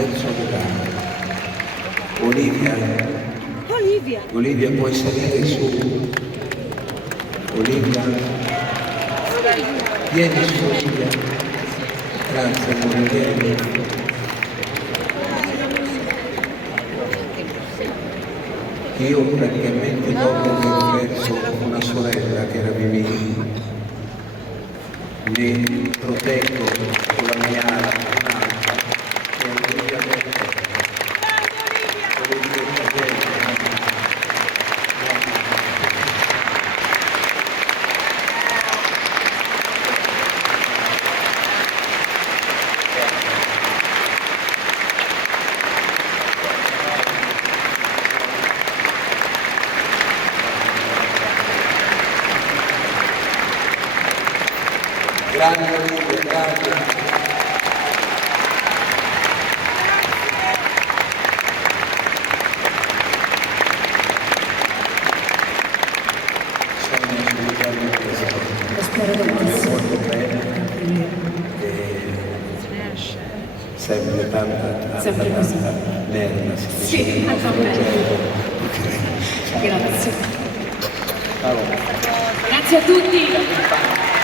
terzo luogo. Olivia, Olivia puoi salire su. Olivia, vieni su Olivia. Grazie amore, vieni. Io praticamente dopo che ho perso una sorella che era Mimì, mi proteggo con la mia un'altra e Olivia grande Olivia, grazie. Sono assolutamente molto bene e sempre tanta nerva. Sì, anche a me. Grazie. Allora. Grazie a tutti.